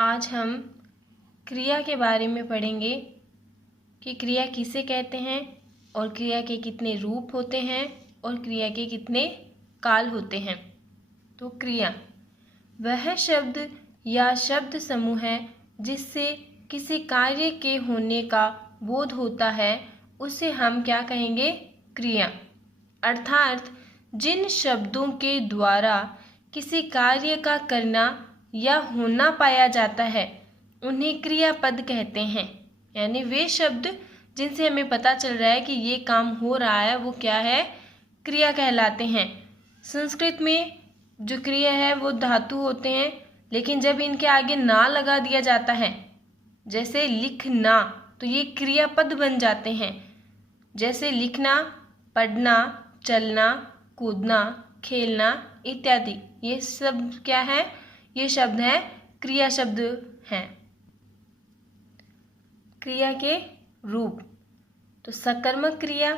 आज हम क्रिया के बारे में पढ़ेंगे कि क्रिया किसे कहते हैं और क्रिया के कितने रूप होते हैं और क्रिया के कितने काल होते हैं। तो क्रिया वह शब्द या शब्द समूह है जिससे किसी कार्य के होने का बोध होता है, उसे हम क्या कहेंगे? क्रिया। अर्थात जिन शब्दों के द्वारा किसी कार्य का करना या होना पाया जाता है उन्हें क्रियापद कहते हैं। यानी वे शब्द जिनसे हमें पता चल रहा है कि ये काम हो रहा है वो क्या है? क्रिया कहलाते हैं। संस्कृत में जो क्रिया है वो धातु होते हैं, लेकिन जब इनके आगे ना लगा दिया जाता है, जैसे लिखना, तो ये क्रियापद बन जाते हैं। जैसे लिखना, पढ़ना, चलना, कूदना, खेलना इत्यादि, ये सब क्या है? ये शब्द हैं क्रिया शब्द हैं। क्रिया के रूप, तो सकर्मक क्रिया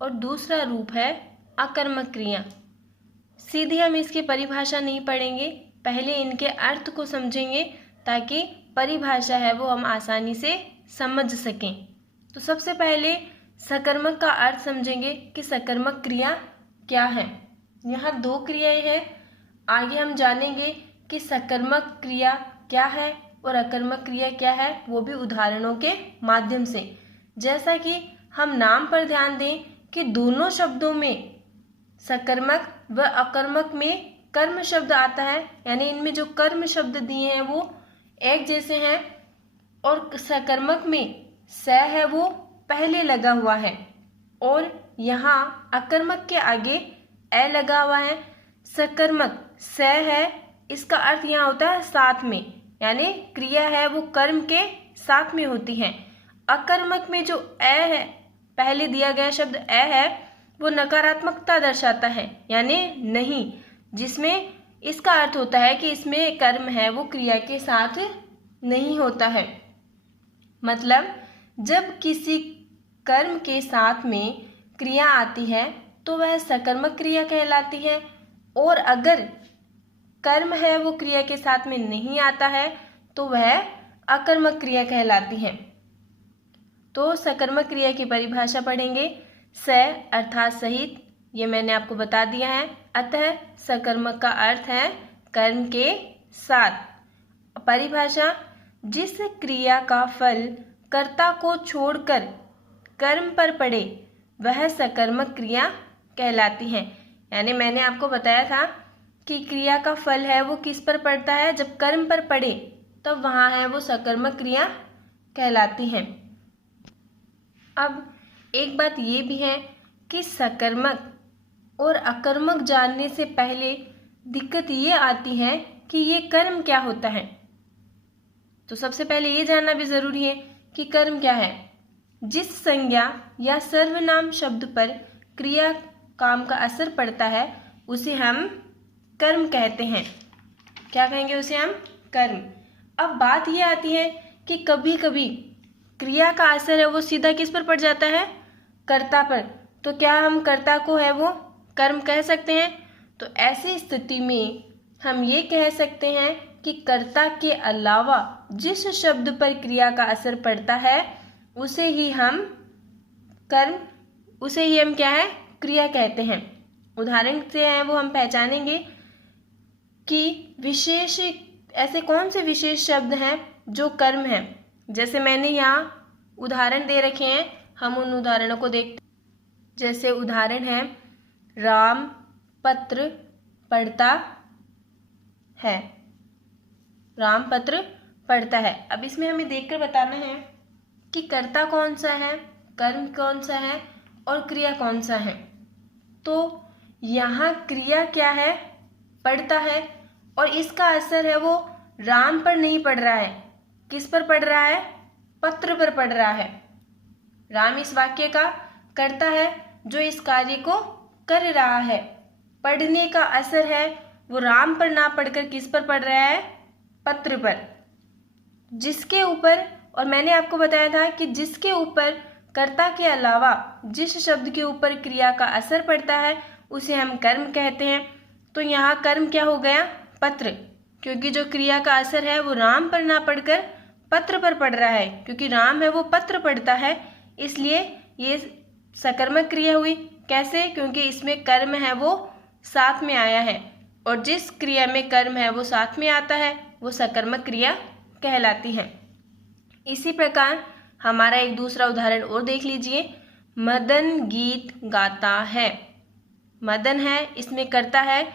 और दूसरा रूप है अकर्मक क्रिया। सीधी हम इसकी परिभाषा नहीं पढ़ेंगे, पहले इनके अर्थ को समझेंगे ताकि परिभाषा है वो हम आसानी से समझ सकें। तो सबसे पहले सकर्मक का अर्थ समझेंगे कि सकर्मक क्रिया क्या है। यहाँ दो क्रियाएं हैं, आगे हम जानेंगे कि सकर्मक क्रिया क्या है और अकर्मक क्रिया क्या है, वो भी उदाहरणों के माध्यम से। जैसा कि हम नाम पर ध्यान दें कि दोनों शब्दों में, सकर्मक व अकर्मक में कर्म शब्द आता है, यानी इनमें जो कर्म शब्द दिए हैं वो एक जैसे हैं, और सकर्मक में स है वो पहले लगा हुआ है और यहाँ अकर्मक के आगे ए लगा हुआ है। सकर्मक स है, इसका अर्थ यहाँ होता है साथ में, यानी क्रिया है वो कर्म के साथ में होती है। अकर्मक में जो ए है, पहले दिया गया शब्द ए है, वो नकारात्मकता दर्शाता है, यानी नहीं, जिसमें इसका अर्थ होता है कि इसमें कर्म है वो क्रिया के साथ नहीं होता है। मतलब जब किसी कर्म के साथ में क्रिया आती है तो वह सकर्मक क्रिया कहलाती है, और अगर कर्म है वो क्रिया के साथ में नहीं आता है तो वह अकर्मक क्रिया कहलाती है। तो सकर्मक क्रिया की परिभाषा पढ़ेंगे। स अर्थात सहित, ये मैंने आपको बता दिया है। अतः सकर्मक का अर्थ है कर्म के साथ। परिभाषा, जिस क्रिया का फल कर्ता को छोड़कर कर्म पर पड़े वह सकर्मक क्रिया कहलाती है। यानी मैंने आपको बताया था कि क्रिया का फल है वो किस पर पड़ता है? जब कर्म पर पड़े तब वहाँ है वो सकर्मक क्रिया कहलाती है। अब एक बात ये भी है कि सकर्मक और अकर्मक जानने से पहले दिक्कत ये आती है कि ये कर्म क्या होता है। तो सबसे पहले ये जानना भी जरूरी है कि कर्म क्या है। जिस संज्ञा या सर्वनाम शब्द पर क्रिया काम का असर पड़ता है उसे हम कर्म कहते हैं। क्या कहेंगे? उसे हम कर्म। अब बात ये आती है कि कभी कभी क्रिया का असर है वो सीधा किस पर पड़ जाता है? कर्ता पर। तो क्या हम कर्ता को है वो कर्म कह सकते हैं? तो ऐसी स्थिति में हम ये कह सकते हैं कि कर्ता के अलावा जिस शब्द पर क्रिया का असर पड़ता है उसे ही हम कर्म, उसे ही हम क्या है? क्रिया कहते हैं। उदाहरण से है वो हम पहचानेंगे कि विशेष, ऐसे कौन से विशेष शब्द हैं जो कर्म हैं। जैसे मैंने यहाँ उदाहरण दे रखे हैं, हम उन उदाहरणों को देखते। जैसे उदाहरण है, राम पत्र पढ़ता है। राम पत्र पढ़ता है। अब इसमें हमें देखकर बताना है कि कर्ता कौन सा है, कर्म कौन सा है और क्रिया कौन सा है। तो यहाँ क्रिया क्या है? पढ़ता है, और इसका असर है वो राम पर नहीं पड़ रहा है। किस पर पड़ रहा है? पत्र पर पड़ रहा है। राम इस वाक्य का कर्ता है जो इस कार्य को कर रहा है। पढ़ने का असर है वो राम पर ना पढ़कर किस पर पड़ रहा है? पत्र पर। जिसके ऊपर, और मैंने आपको बताया था कि जिसके ऊपर कर्ता के अलावा जिस शब्द के ऊपर क्रिया का असर पड़ता है उसे हम कर्म कहते हैं। तो यहाँ कर्म क्या हो गया? पत्र। क्योंकि जो क्रिया का असर है वो राम पर ना पड़कर पत्र पर पड़ रहा है, क्योंकि राम है वो पत्र पढ़ता है, इसलिए ये सकर्मक क्रिया हुई। कैसे? क्योंकि इसमें कर्म है वो साथ में आया है, और जिस क्रिया में कर्म है वो साथ में आता है वो सकर्मक क्रिया कहलाती है। इसी प्रकार हमारा एक दूसरा उदाहरण और देख लीजिए। मदन गीत गाता है। मदन है, इसमें करता है,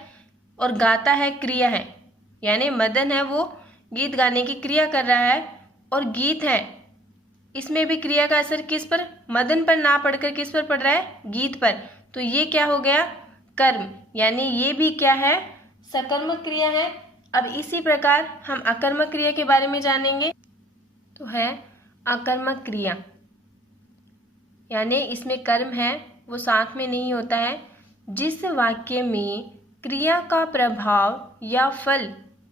और गाता है क्रिया है, यानी मदन है वो गीत गाने की क्रिया कर रहा है, और गीत है इसमें भी क्रिया का असर किस पर? मदन पर ना पड़कर किस पर पड़ रहा है? गीत पर। तो ये क्या हो गया? कर्म, यानी ये भी क्या है? सकर्मक क्रिया है। अब इसी प्रकार हम अकर्मक क्रिया के बारे में जानेंगे। तो है अकर्मक क्रिया, यानी इसमें कर्म है वो साथ में नहीं होता है। जिस वाक्य में क्रिया का प्रभाव या फल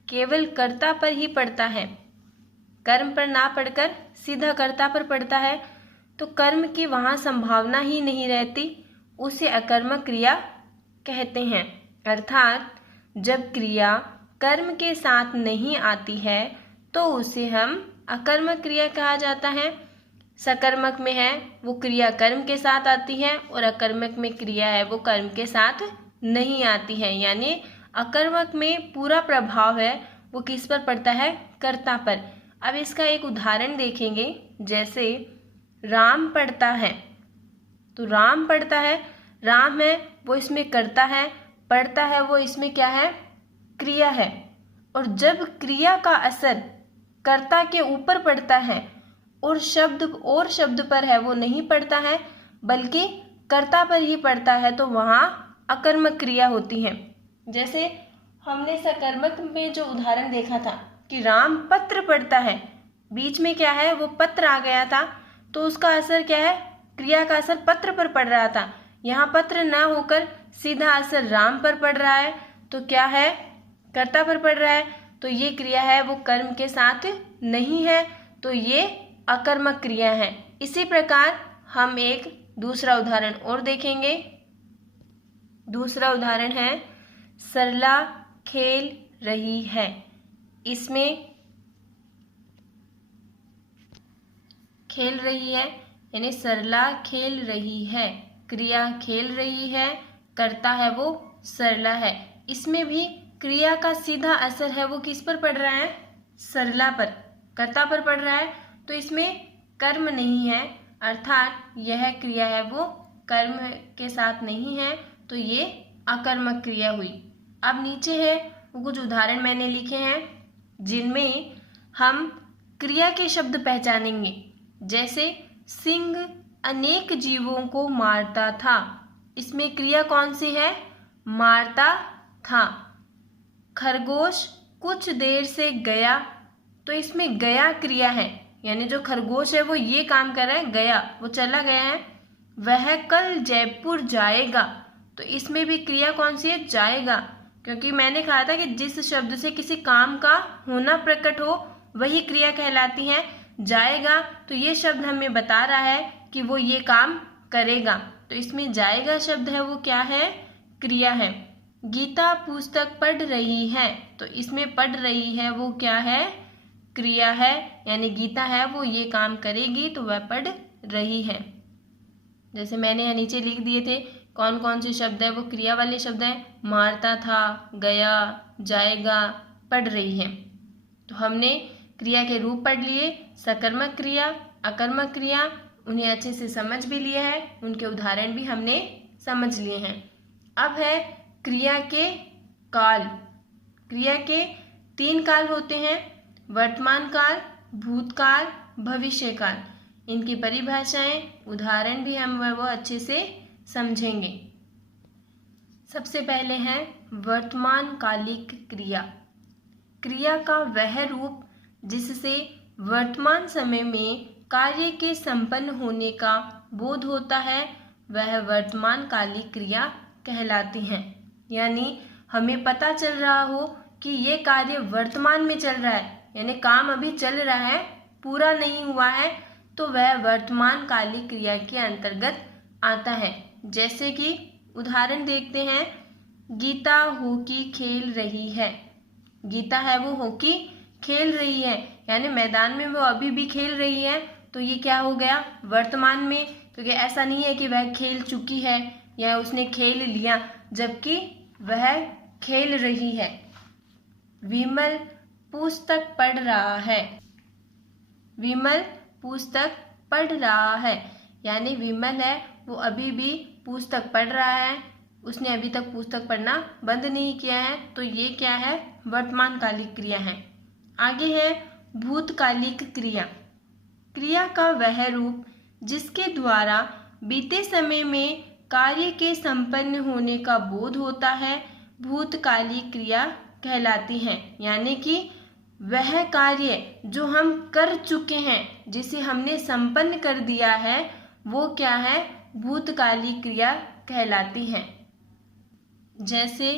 केवल कर्ता पर ही पड़ता है, कर्म पर ना पड़कर सीधा कर्ता पर पड़ता है, तो कर्म की वहाँ संभावना ही नहीं रहती, उसे अकर्मक क्रिया कहते हैं। अर्थात जब क्रिया कर्म के साथ नहीं आती है तो उसे हम अकर्मक क्रिया कहा जाता है। सकर्मक में है वो क्रिया कर्म के साथ आती है, और अकर्मक में क्रिया है वो कर्म के साथ नहीं आती है, यानी अकर्मक में पूरा प्रभाव है वो किस पर पड़ता है? कर्ता पर। अब इसका एक उदाहरण देखेंगे। जैसे राम पढ़ता है, तो राम पढ़ता है, राम है वो इसमें करता है, पढ़ता है वो इसमें क्या है? क्रिया है। और जब क्रिया का असर कर्ता के ऊपर पड़ता है और शब्द पर है वो नहीं पड़ता है बल्कि कर्ता पर ही पड़ता है, तो वहाँ अकर्मक क्रिया होती है। जैसे हमने सकर्मक में जो उदाहरण देखा था कि राम पत्र पढ़ता है, बीच में क्या है? वो पत्र आ गया था, तो उसका असर क्या है? क्रिया का असर पत्र पर पड़ रहा था। यहाँ पत्र ना होकर सीधा असर राम पर पड़ रहा है, तो क्या है? कर्ता पर पड़ रहा है, तो ये क्रिया है वो कर्म के साथ नहीं है, तो ये अकर्मक क्रिया है। इसी प्रकार हम एक दूसरा उदाहरण और देखेंगे। दूसरा उदाहरण है सरला खेल रही है। इसमें खेल रही है यानी सरला खेल रही है, क्रिया खेल रही है, कर्ता है वो सरला है। इसमें भी क्रिया का सीधा असर है वो किस पर पड़ रहा है? सरला पर, कर्ता पर पड़ रहा है, तो इसमें कर्म नहीं है, अर्थात यह क्रिया है वो कर्म के साथ नहीं है, तो ये अकर्मक क्रिया हुई। अब नीचे है वो कुछ उदाहरण मैंने लिखे हैं जिनमें हम क्रिया के शब्द पहचानेंगे। जैसे सिंह अनेक जीवों को मारता था, इसमें क्रिया कौन सी है? मारता था। खरगोश कुछ देर से गया, तो इसमें गया क्रिया है, यानी जो खरगोश है वो ये काम कर रहा है, गया, वो चला गया है। वह कल जयपुर जाएगा, तो इसमें भी क्रिया कौन सी है? जाएगा, क्योंकि मैंने कहा था कि जिस शब्द से किसी काम का होना प्रकट हो वही क्रिया कहलाती है। जाएगा, तो ये शब्द हमें बता रहा है कि वो ये काम करेगा, तो इसमें जाएगा शब्द है वो क्या है? क्रिया है। गीता पुस्तक पढ़ रही है, तो इसमें पढ़ रही है वो क्या है? क्रिया है, यानी गीता है वो ये काम करेगी तो वह पढ़ रही है। जैसे मैंने यहाँ नीचे लिख दिए थे कौन कौन से शब्द है वो क्रिया वाले शब्द हैं, मारता था, गया, जाएगा, पढ़ रही है। तो हमने क्रिया के रूप पढ़ लिए, सकर्मक क्रिया, अकर्मक क्रिया, उन्हें अच्छे से समझ भी लिया है, उनके उदाहरण भी हमने समझ लिए हैं। अब है क्रिया के काल। क्रिया के 3 काल होते हैं, वर्तमान काल, भूतकाल, भविष्य काल। इनकी परिभाषाएं, उदाहरण भी हम वो अच्छे से समझेंगे। सबसे पहले है वर्तमान कालिक क्रिया। क्रिया का वह रूप जिससे वर्तमान समय में कार्य के संपन्न होने का बोध होता है वह वर्तमान कालिक क्रिया कहलाती है। यानी हमें पता चल रहा हो कि ये कार्य वर्तमान में चल रहा है, यानी काम अभी चल रहा है, पूरा नहीं हुआ है, तो वह वर्तमान कालिक क्रिया के अंतर्गत आता है। जैसे कि उदाहरण देखते हैं, गीता हॉकी खेल रही है। गीता है वो हॉकी खेल रही है, यानी मैदान में वो अभी भी खेल रही है। तो ये क्या हो गया, वर्तमान में, क्योंकि ऐसा नहीं है कि वह खेल चुकी है या उसने खेल लिया, जबकि वह खेल रही है। विमल पुस्तक पढ़ रहा है। विमल पुस्तक पढ़ रहा है, यानी विमल है वो अभी भी पुस्तक पढ़ रहा है, उसने अभी तक पुस्तक पढ़ना बंद नहीं किया है। तो ये क्या है, वर्तमान कालिक क्रिया है। आगे है भूतकालिक क्रिया। क्रिया का वह रूप जिसके द्वारा बीते समय में कार्य के संपन्न होने का बोध होता है, भूतकालिक क्रिया कहलाती है। यानी कि वह कार्य जो हम कर चुके हैं, जिसे हमने संपन्न कर दिया है, वो क्या है, भूतकालिक क्रिया कहलाती है। जैसे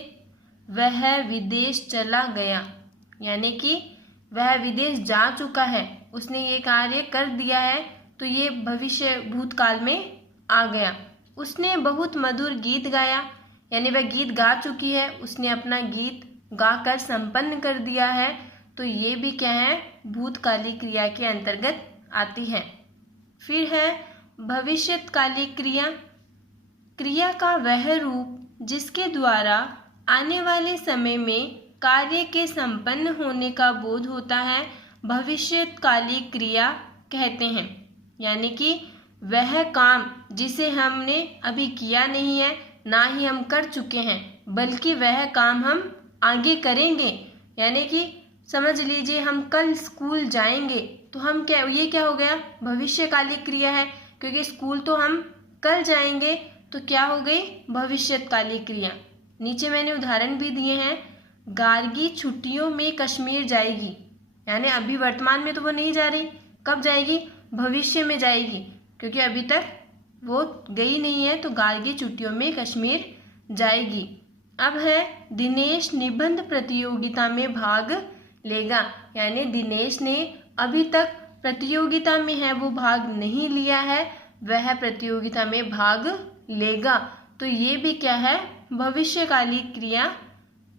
वह विदेश चला गया, यानी कि वह विदेश जा चुका है, उसने ये कार्य कर दिया है, तो ये भविष्य भूतकाल में आ गया। उसने बहुत मधुर गीत गाया, यानी वह गीत गा चुकी है, उसने अपना गीत गाकर संपन्न कर दिया है, तो ये भी क्या है, भूतकालिक क्रिया के अंतर्गत आती है। फिर है भविष्यकालिक क्रिया। क्रिया का वह रूप जिसके द्वारा आने वाले समय में कार्य के संपन्न होने का बोध होता है, भविष्यकालिक क्रिया कहते हैं। यानी कि वह काम जिसे हमने अभी किया नहीं है, ना ही हम कर चुके हैं, बल्कि वह काम हम आगे करेंगे। यानी कि समझ लीजिए हम कल स्कूल जाएंगे, तो हम क्या, ये क्या हो गया, भविष्यकालिक क्रिया है, क्योंकि स्कूल तो हम कल जाएंगे, तो क्या हो गई, भविष्यकालिक क्रिया। नीचे मैंने उदाहरण भी दिए हैं। गार्गी छुट्टियों में कश्मीर जाएगी, यानी अभी वर्तमान में तो वो नहीं जा रही, कब जाएगी, भविष्य में जाएगी, क्योंकि अभी तक वो गई नहीं है, तो गार्गी छुट्टियों में कश्मीर जाएगी। अब है दिनेश निबंध प्रतियोगिता में भाग लेगा, यानी दिनेश ने अभी तक प्रतियोगिता में है वो भाग नहीं लिया है, वह प्रतियोगिता में भाग लेगा। तो ये भी क्या है, भविष्यकालिक क्रिया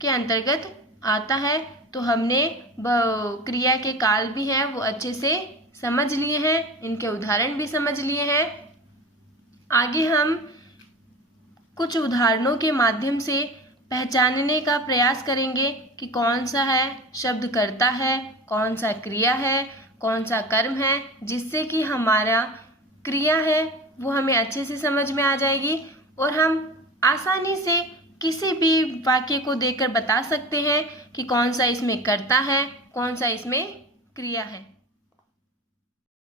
के अंतर्गत आता है। तो हमने क्रिया के काल भी हैं वो अच्छे से समझ लिए हैं, इनके उदाहरण भी समझ लिए हैं। आगे हम कुछ उदाहरणों के माध्यम से पहचानने का प्रयास करेंगे कि कौन सा है शब्द कर्ता है, कौन सा क्रिया है, कौन सा कर्म है, जिससे कि हमारा क्रिया है वो हमें अच्छे से समझ में आ जाएगी और हम आसानी से किसी भी वाक्य को देखकर बता सकते हैं कि कौन सा इसमें कर्ता है, कौन सा इसमें क्रिया है।